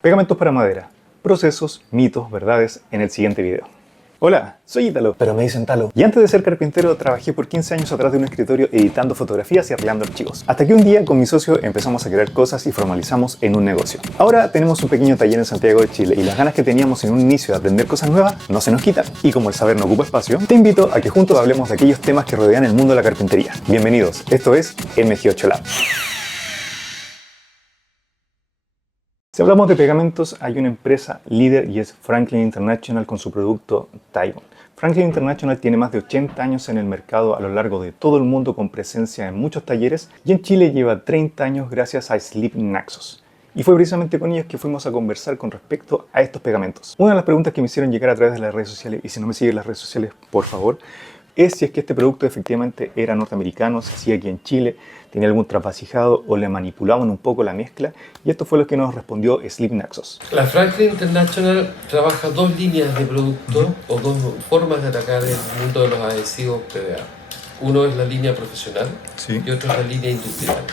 Pegamentos para madera. Procesos, mitos, verdades en el siguiente video. Hola, soy Ítalo, pero me dicen Talo. Y antes de ser carpintero trabajé por 15 años atrás de un escritorio editando fotografías y arreglando archivos. Hasta que un día con mi socio empezamos a crear cosas y formalizamos en un negocio. Ahora tenemos un pequeño taller en Santiago de Chile y las ganas que teníamos en un inicio de aprender cosas nuevas no se nos quitan. Y como el saber no ocupa espacio, te invito a que juntos hablemos de aquellos temas que rodean el mundo de la carpintería. Bienvenidos, esto es MG8 Lab. Si hablamos de pegamentos, hay una empresa líder y es Franklin International con su producto Taiwan. Franklin International tiene más de 80 años en el mercado a lo largo de todo el mundo con presencia en muchos talleres y en Chile lleva 30 años gracias a Sleep Naxos. Y fue precisamente con ellos que fuimos a conversar con respecto a estos pegamentos. Una de las preguntas que me hicieron llegar a través de las redes sociales, y si no me siguen las redes sociales, por favor, es si es que este producto efectivamente era norteamericano, se hacía aquí en Chile, tenía algún trasvasijado o le manipulaban un poco la mezcla, y esto fue lo que nos respondió Sleep Naxos. La Franklin International trabaja dos líneas de producto o dos formas de atacar el mundo de los adhesivos PVA. Uno es la línea profesional y otro es la línea industrial.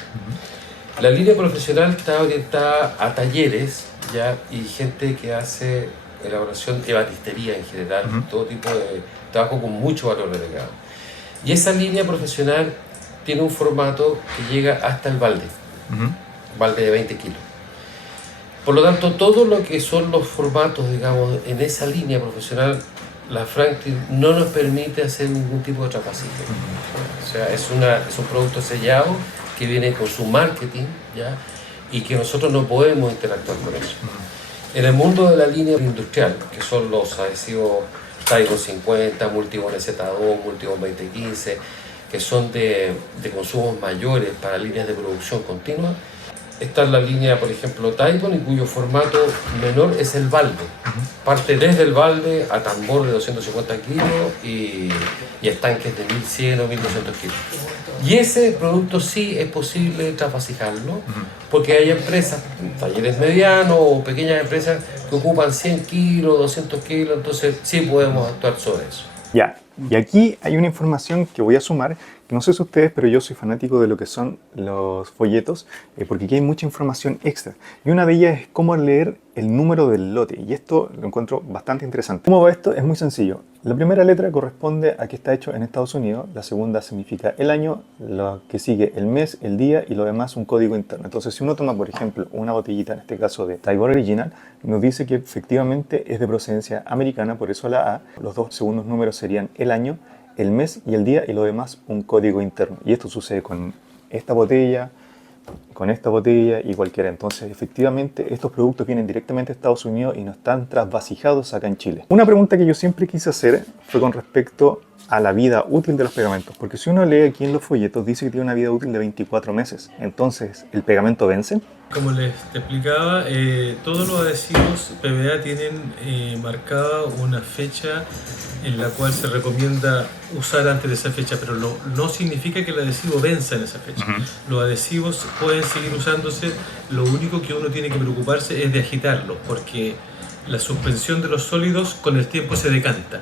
La línea profesional está orientada a talleres ¿ya? Y gente que hace elaboración de batistería en general, todo tipo de trabajo con mucho valor agregado. Y esa línea profesional tiene un formato que llega hasta el balde, balde de 20 kilos. Por lo tanto, todo lo que son los formatos, digamos, en esa línea profesional, la Franklin no nos permite hacer ningún tipo de trasvasije. O sea, es un producto sellado que viene con su marketing, ¿ya? Y que nosotros no podemos interactuar con eso. En el mundo de la línea industrial, que son los adhesivos Taiwan 50, Multibond Z2, Multibond 2015, que son de consumos mayores para líneas de producción continua, está en la línea, por ejemplo, Taiwan, y cuyo formato menor es el balde. Parte desde el balde a tambor de 250 kilos y estanques de 1100 o 1200 kilos. Y ese producto sí es posible trasvasijarlo, porque hay empresas, talleres medianos o pequeñas empresas que ocupan 100 kilos, 200 kilos, entonces sí podemos actuar sobre eso. Ya, y aquí hay una información que voy a sumar, que no sé si ustedes, pero yo soy fanático de lo que son los folletos, porque aquí hay mucha información extra. Y una de ellas es cómo leer el número del lote, y esto lo encuentro bastante interesante. ¿Cómo va esto? Es muy sencillo. La primera letra corresponde a que está hecho en Estados Unidos, la segunda significa el año, lo que sigue el mes, el día y lo demás un código interno. Entonces, si uno toma, por ejemplo, una botellita, en este caso de Taiwan Original, nos dice que efectivamente es de procedencia americana, por eso la A. Los dos segundos números serían el año, el mes y el día y lo demás un código interno. Y esto sucede con esta botella y cualquiera. Entonces, efectivamente, estos productos vienen directamente de Estados Unidos y no están trasvasijados acá en Chile. Una pregunta que yo siempre quise hacer fue con respecto a la vida útil de los pegamentos. Porque si uno lee aquí en los folletos, dice que tiene una vida útil de 24 meses. Entonces, ¿el pegamento vence? Como les explicaba, todos los adhesivos PVA tienen marcada una fecha en la cual se recomienda usar antes de esa fecha, pero no significa que el adhesivo venza en esa fecha. Los adhesivos pueden seguir usándose, lo único que uno tiene que preocuparse es de agitarlo, porque la suspensión de los sólidos con el tiempo se decanta.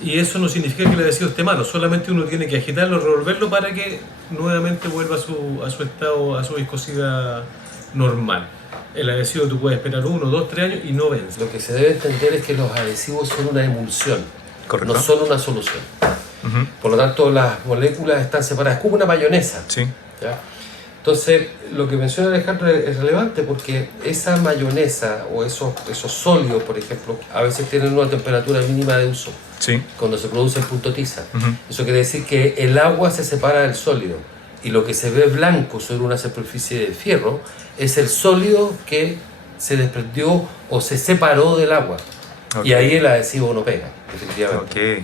Y eso no significa que el adhesivo esté malo, solamente uno tiene que agitarlo, revolverlo para que nuevamente vuelva a su estado, a su viscosidad normal. El adhesivo tú puedes esperar 1, 2, 3 años y no vence. Lo que se debe entender es que los adhesivos son una emulsión, Correcto. no son una solución. Por lo tanto, las moléculas están separadas, es como una mayonesa. ¿Ya? Entonces, lo que menciona Alejandro es relevante porque esa mayonesa o esos sólidos, por ejemplo, a veces tienen una temperatura mínima de uso. Cuando se produce el punto tiza. Eso quiere decir que el agua se separa del sólido y lo que se ve blanco sobre una superficie de fierro es el sólido que se desprendió o se separó del agua. Y ahí el adhesivo no pega, efectivamente.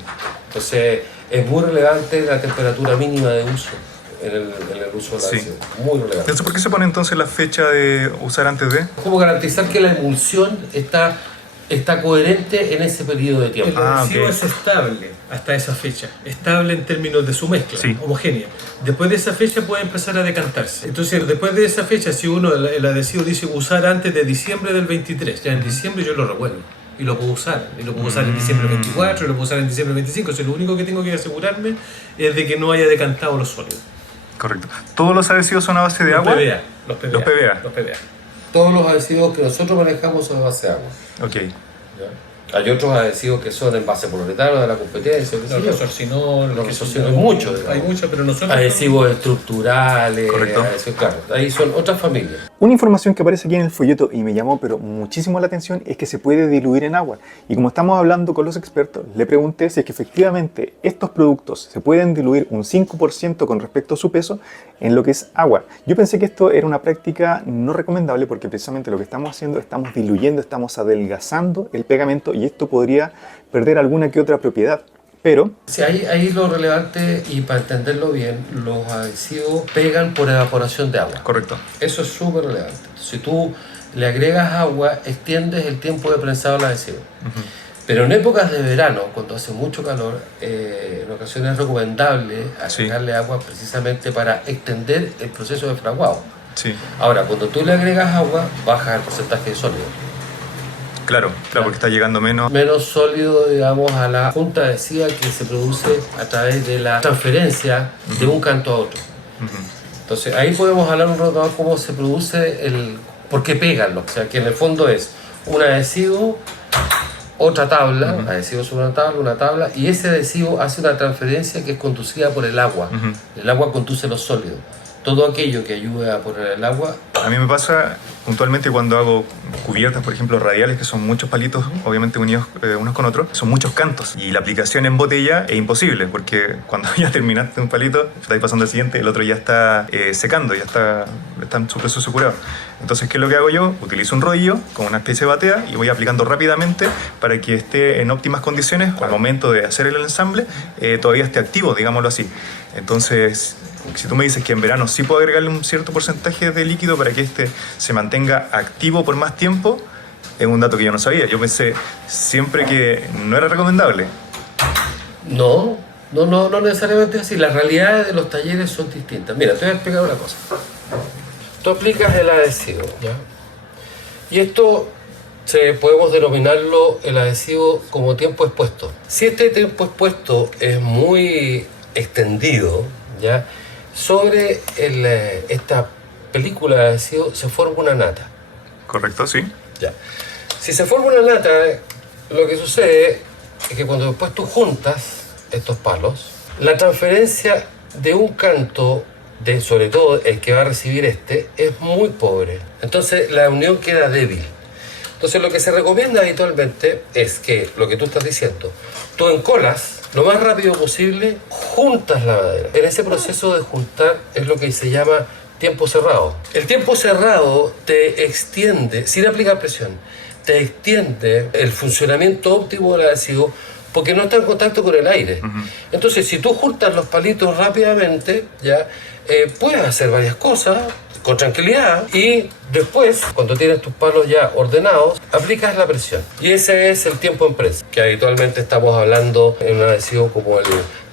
Entonces, es muy relevante la temperatura mínima de uso en el uso del adhesivo. Muy relevante. Entonces, ¿por qué se pone entonces la fecha de usar antes de? ¿Cómo garantizar que la emulsión está coherente en ese periodo de tiempo? El adhesivo es estable hasta esa fecha, estable en términos de su mezcla, homogénea. Después de esa fecha puede empezar a decantarse. Entonces, después de esa fecha, si el adhesivo dice usar antes de diciembre del 23, ya en diciembre yo lo recuerdo. Y lo puedo usar, en diciembre 24, y lo puedo usar en diciembre 25. O sea, lo único que tengo que asegurarme es de que no haya decantado los sólidos. Correcto. ¿Todos los adhesivos son a base de agua? Los PVA. todos los adhesivos que nosotros manejamos son a base de agua. Ok. ¿Ya? Hay otros adhesivos que son en base poliuretano de la competencia. Los resorcinol, Los resorcinol, hay muchos. Hay muchos, pero nosotros... Adhesivos estructurales. Correcto. Adhesivos, claro, ahí son otras familias. Una información que aparece aquí en el folleto y me llamó pero muchísimo la atención es que se puede diluir en agua. Y como estamos hablando con los expertos, le pregunté si es que efectivamente estos productos se pueden diluir un 5% con respecto a su peso en lo que es agua. Yo pensé que esto era una práctica no recomendable porque precisamente lo que estamos haciendo, estamos diluyendo, estamos adelgazando el pegamento y esto podría perder alguna que otra propiedad. Pero Sí, ahí lo relevante, y para entenderlo bien, los adhesivos pegan por evaporación de agua. correcto. Eso es súper relevante. Si tú le agregas agua, extiendes el tiempo de prensado del adhesivo. Pero en épocas de verano, cuando hace mucho calor, en ocasiones es recomendable agregarle agua precisamente para extender el proceso de fraguado. Sí. Ahora, cuando tú le agregas agua, baja el porcentaje de sólido. Claro, porque está llegando menos. Menos sólido, digamos, a la junta adhesiva que se produce a través de la transferencia de un canto a otro. Entonces, ahí podemos hablar un rato más cómo se produce por qué pegan, o sea, que en el fondo es un adhesivo, otra tabla, adhesivo sobre una tabla, y ese adhesivo hace una transferencia que es conducida por el agua. El agua conduce los sólidos. Todo aquello que ayude a poner el agua. A mí me pasa puntualmente cuando hago cubiertas, por ejemplo, radiales, que son muchos palitos, obviamente unidos unos con otros, son muchos cantos. Y la aplicación en botella es imposible, porque cuando ya terminaste un palito, estáis pasando al siguiente, el otro ya está secando, ya está en su proceso curado. Entonces, ¿qué es lo que hago yo? Utilizo un rodillo con una especie de batea y voy aplicando rápidamente para que esté en óptimas condiciones. Al momento de hacer el ensamble, todavía esté activo, digámoslo así. Entonces, si tú me dices que en verano sí puedo agregarle un cierto porcentaje de líquido para que este se mantenga activo por más tiempo, es un dato que yo no sabía. Yo pensé siempre que no era recomendable. No necesariamente así. Las realidades de los talleres son distintas. Mira, te voy a explicar una cosa. Tú aplicas el adhesivo, ¿ya? Y esto podemos denominarlo el adhesivo como tiempo expuesto. Si este tiempo expuesto es muy extendido, ¿ya? Sobre esta película de adhesivo se forma una nata. ¿Correcto? Sí. Ya. Si se forma una nata, lo que sucede es que cuando después tú juntas estos palos, la transferencia de un canto, sobre todo el que va a recibir es muy pobre. Entonces la unión queda débil. Entonces lo que se recomienda habitualmente es que, lo que tú estás diciendo, tú encolas lo más rápido posible, juntas la madera. En ese proceso de juntar es lo que se llama tiempo cerrado. El tiempo cerrado te extiende, sin aplicar presión, te extiende el funcionamiento óptimo del adhesivo porque no está en contacto con el aire. Entonces, si tú juntas los palitos rápidamente, ya puedes hacer varias cosas con tranquilidad y después, cuando tienes tus palos ya ordenados, aplicas la presión. Y ese es el tiempo en presa, que habitualmente estamos hablando en un adhesivo como el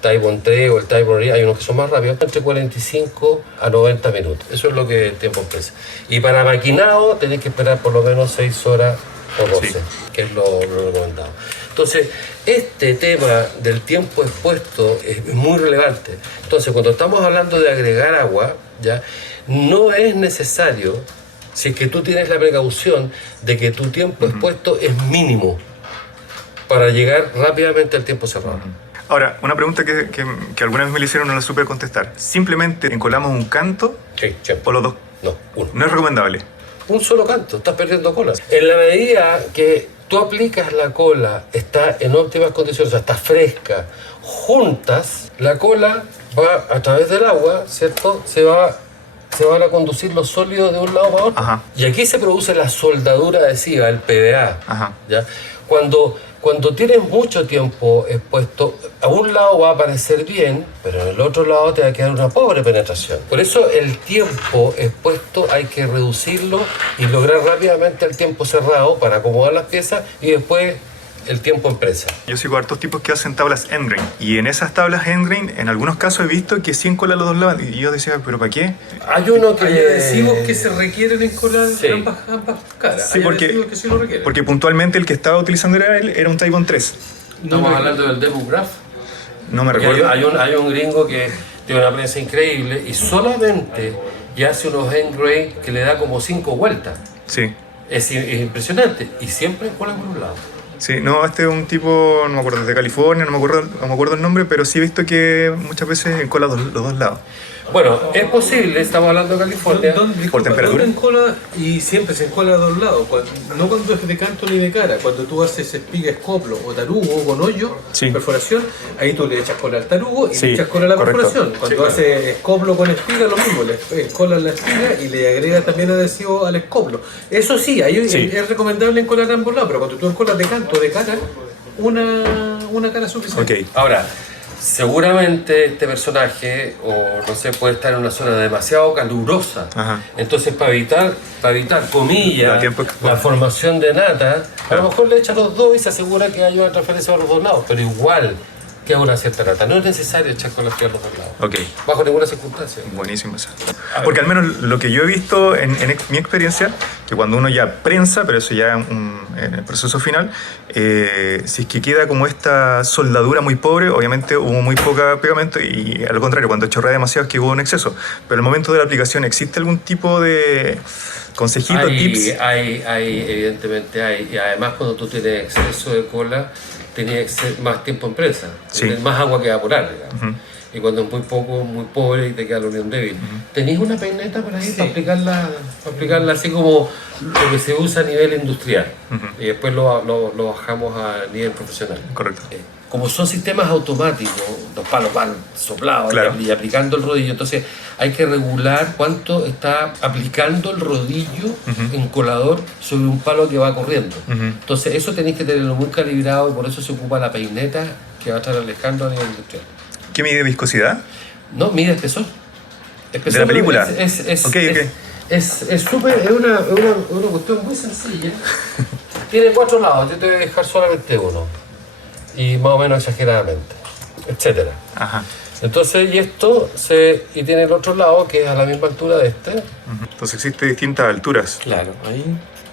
Titebond 3 o el Titebond RE, hay unos que son más rápidos, entre 45 a 90 minutos. Eso es lo que es el tiempo en presa. Y para maquinado tenés que esperar por lo menos 6 horas o 12, que es lo recomendado. Entonces, este tema del tiempo expuesto es muy relevante. Entonces, cuando estamos hablando de agregar agua, ¿ya? No es necesario, si es que tú tienes la precaución de que tu tiempo expuesto es mínimo para llegar rápidamente al tiempo cerrado. Ahora, una pregunta que alguna vez me le hicieron, no la supe contestar. ¿Simplemente encolamos un canto Sí, siempre. o los dos? No, uno. No es recomendable. Un solo canto, estás perdiendo colas. En la medida que tú aplicas la cola, está en óptimas condiciones, o sea, está fresca, juntas, la cola va a través del agua, ¿cierto? Se van a conducir los sólidos de un lado para otro. Ajá. Y aquí se produce la soldadura adhesiva, el PVA. Ajá. ¿Ya? Cuando tienes mucho tiempo expuesto, a un lado va a parecer bien, pero en el otro lado te va a quedar una pobre penetración. Por eso el tiempo expuesto hay que reducirlo y lograr rápidamente el tiempo cerrado para acomodar las piezas y después el tiempo en presa. Yo sigo a hartos tipos que hacen tablas endgrain. Y en esas tablas endgrain, en algunos casos he visto que sí encolan los dos lados. Y yo decía, ¿pero para qué? Hay uno que... Hay adhesivos que se requieren encolar Sí. ambas caras. Sí, Hay adhesivos que sí lo requieren. porque puntualmente el que estaba utilizando era un Titebond 3. Estamos hablando del Demograph. No me Porque recuerdo. hay un gringo que tiene una prensa increíble y solamente ya hace unos endgrain que le da como 5 vueltas. Sí. Es impresionante. Y siempre cola por un lado. Sí, no, este es un tipo, no me acuerdo, de California, no me acuerdo el nombre, pero sí he visto que muchas veces encola los dos lados. Bueno, es posible, estamos hablando de California. ¿Por temperatura? ¿Dónde encola? Y siempre se encola a dos lados, no cuando es de canto ni de cara, cuando tú haces espiga, escoplo o tarugo con hoyo, Sí. perforación, ahí tú le echas cola al tarugo y Sí, le echas cola a la correcto. perforación. Cuando haces escoplo con espiga, lo mismo, le escolas la espiga y le agregas también adhesivo al escoplo. Eso sí, ahí Sí. es recomendable encolar a ambos lados, pero cuando tú encolas de canto o de cara, una cara es suficiente. Ok. Ahora, seguramente este personaje, o no sé, puede estar en una zona demasiado calurosa. Ajá. Entonces, para evitar Da comillas, tiempo que- la formación de nata, a Claro. lo mejor le echa los dos y se asegura que hay una transferencia a los dos lados, pero igual que haga una cierta nata. No es necesario echar con las piernas a los dos lados. Ok. Bajo ninguna circunstancia. Buenísimo eso. Porque al menos lo que yo he visto en mi experiencia, que cuando uno ya prensa, pero eso ya en el proceso final, si es que queda como esta soldadura muy pobre, obviamente hubo muy poca pegamento y al contrario, cuando chorrea demasiado es que hubo un exceso. Pero al momento de la aplicación, ¿existe algún tipo de consejito, tips? Evidentemente hay. Y además, cuando tú tienes exceso de cola, tenías más tiempo en presa. Sí. Tienes más agua que evaporar, digamos. Ujú. Y cuando es muy poco, muy pobre y te queda la unión débil. ¿Tenéis una peineta por ahí para aplicarla así como lo que se usa a nivel industrial? Y después lo bajamos a nivel profesional. Correcto. Como son sistemas automáticos, los palos van soplados Claro. y aplicando el rodillo, entonces hay que regular cuánto está aplicando el rodillo encolador sobre un palo que va corriendo. Entonces eso tenéis que tenerlo muy calibrado y por eso se ocupa la peineta que va a estar alejando a nivel industrial. ¿Qué mide viscosidad? No, mide espesor. ¿De la película? Es Ok. es súper, es una cuestión muy sencilla. Tiene 4 lados, yo te voy a dejar solamente uno. Y más o menos exageradamente, etcétera. Ajá. Entonces, y tiene el otro lado que es a la misma altura de este. Ujú. Entonces existen distintas alturas. Claro, ahí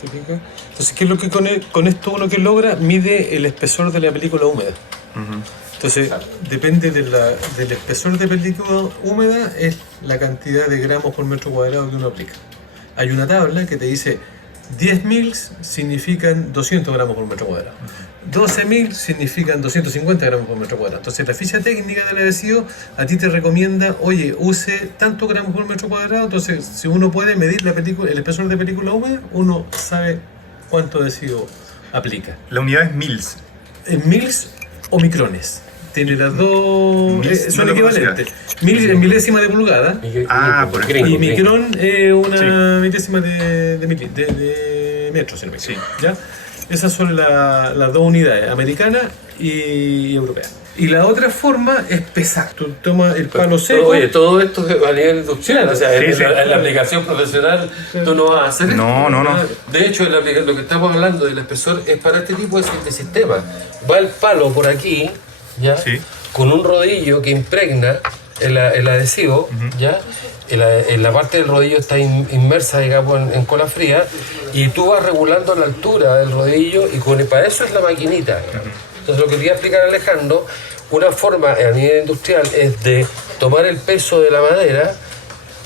te fijas. Entonces, ¿qué es lo que con esto uno que logra? Mide el espesor de la película húmeda. Ujú. Entonces, depende del espesor de película húmeda, es la cantidad de gramos por metro cuadrado que uno aplica. Hay una tabla que te dice 10.000 significan 200 gramos por metro cuadrado. 12.000 significan 250 gramos por metro cuadrado. Entonces, la ficha técnica del adhesivo a ti te recomienda, oye, use tantos gramos por metro cuadrado. Entonces, si uno puede medir el espesor de película húmeda, uno sabe cuánto adhesivo aplica. La unidad es mils. En mils o micrones. Tiene las dos. Mils, Son no lo equivalentes. Mil en milésima de pulgada. Por Y ejemplo. micrón es una milésima de metro, si no me equivoco. ¿Ya? Esas son las dos unidades, americana y europea. Y la otra forma es pesar. Tú tomas el palo seco. Oye, todo esto es a nivel industrial, Claro. o sea, Sí, sí. en la aplicación profesional tú no vas a hacer esto. No. De hecho, lo que estamos hablando del espesor es para este tipo de sistema. Va el palo por aquí, ¿ya? Sí. Con un rodillo que impregna el adhesivo, ¿ya? En la parte del rodillo está inmersa, digamos, en cola fría, y tú vas regulando la altura del rodillo y para eso es la maquinita. Entonces, lo que quería explicar Alejandro, una forma a nivel industrial es de tomar el peso de la madera,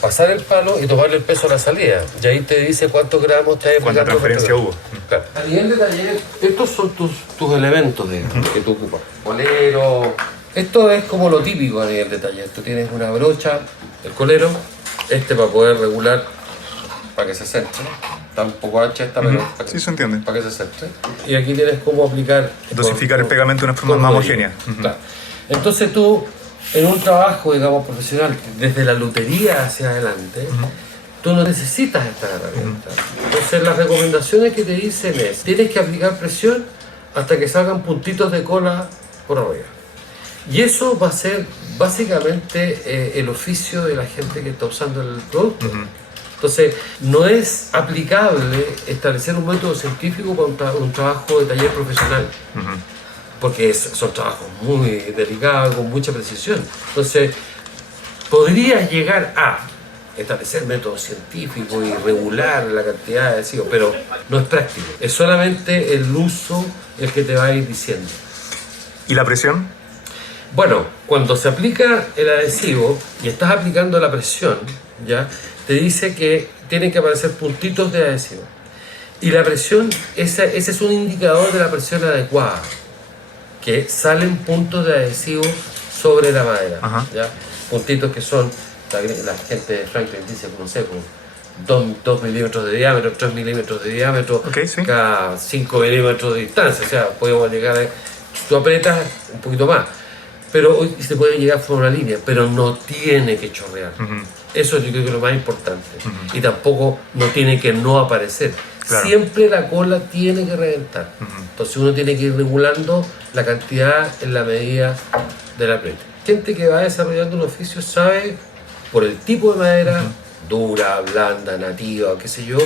pasar el palo y tomarle el peso a la salida. Y ahí te dice cuántos gramos te hay ¿Cuánta transferencia hubo? Claro. A nivel de taller, estos son tus elementos que tú ocupas. Colero. Esto es como lo típico a nivel de taller. Tú tienes una brocha, el colero, para poder regular, para que se centre. Está un poco ancha esta, pero para que, Sí, se entiende. para que se centre. Y aquí tienes cómo aplicar. Dosificar el pegamento de una forma con más rodillo. homogénea. Ujú. Claro. Entonces tú, en un trabajo, digamos, profesional, desde la lutería hacia adelante, tú no necesitas esta herramienta. Entonces las recomendaciones que te dicen es, tienes que aplicar presión hasta que salgan puntitos de cola por arriba. Y eso va a ser básicamente el oficio de la gente que está usando el producto. Entonces, no es aplicable establecer un método científico para un trabajo de taller profesional, porque son trabajos muy delicados, con mucha precisión. Entonces, podrías llegar a establecer métodos científicos y regular la cantidad de adhesivos, pero no es práctico. Es solamente el uso el que te va a ir diciendo. ¿Y la presión? Bueno, cuando se aplica el adhesivo y estás aplicando la presión, ¿ya? Te dice que tienen que aparecer puntitos de adhesivo. Y la presión, ese es un indicador de la presión adecuada, que salen puntos de adhesivo sobre la madera. ¿Ya? Puntitos que son, la gente de Franklin dice, no sé, 2 milímetros de diámetro, 3 milímetros de diámetro, sí. cada 5 milímetros de distancia. O sea, podemos llegar a... Tú apretas un poquito más, pero hoy se puede llegar por una línea, pero no tiene que chorrear. Eso yo creo que es lo más importante. Y tampoco no tiene que no aparecer. Claro. Siempre la cola tiene que reventar. Entonces uno tiene que ir regulando la cantidad en la medida del apriete. Gente que va desarrollando un oficio sabe, por el tipo de madera, dura, blanda, nativa, qué sé yo,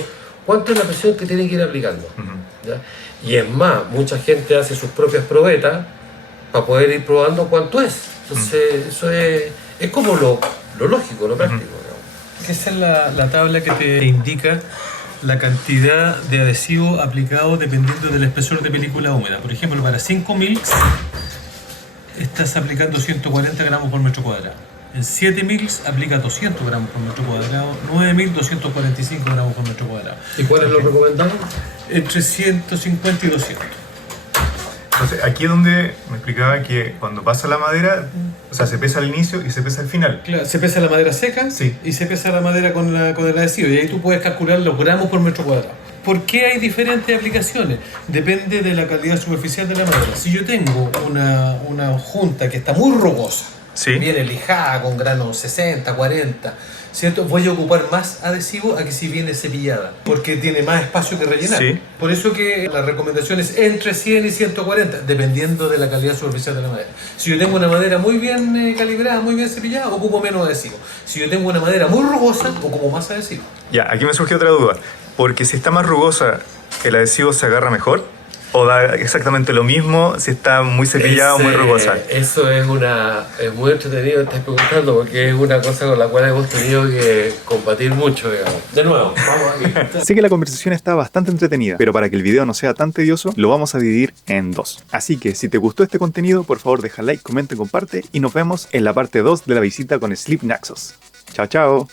cuánto es la presión que tiene que ir aplicando. ¿Ya? Y es más, mucha gente hace sus propias probetas para poder ir probando cuánto es. Entonces eso es como lo lógico, lo práctico. Esa es la tabla que te indica la cantidad de adhesivo aplicado dependiendo del espesor de película húmeda. Por ejemplo, para 5.000 estás aplicando 140 gramos por metro cuadrado. En 7.000 aplica 200 gramos por metro cuadrado, 9.000 245 gramos por metro cuadrado. ¿Y cuál es lo recomendado? Entre 150 y 200. Entonces, aquí es donde me explicaba que cuando pasa la madera, o sea, se pesa al inicio y se pesa al final. Claro, se pesa la madera seca y se pesa la madera con el adhesivo, y ahí tú puedes calcular los gramos por metro cuadrado. ¿Por qué hay diferentes aplicaciones? Depende de la calidad superficial de la madera. Si yo tengo una junta que está muy rugosa, viene lijada con granos 60, 40, ¿cierto? Voy a ocupar más adhesivo a que si viene cepillada, porque tiene más espacio que rellenar. Por eso que la recomendación es entre 100 y 140, dependiendo de la calidad superficial de la madera. Si yo tengo una madera muy bien calibrada, muy bien cepillada, ocupo menos adhesivo. Si yo tengo una madera muy rugosa, ocupo más adhesivo. Ya, aquí me surge otra duda, porque si está más rugosa, ¿el adhesivo se agarra mejor? ¿O da exactamente lo mismo si está muy cepillada o muy rugosa? Eso es muy entretenido, estás preguntando, porque es una cosa con la cual hemos tenido que combatir mucho, digamos. De nuevo, vamos aquí. Sé que la conversación está bastante entretenida, pero para que el video no sea tan tedioso, lo vamos a dividir en dos. Así que si te gustó este contenido, por favor deja like, comenta y comparte, y nos vemos en la parte 2 de la visita con Sleep Naxos. Chao, chao.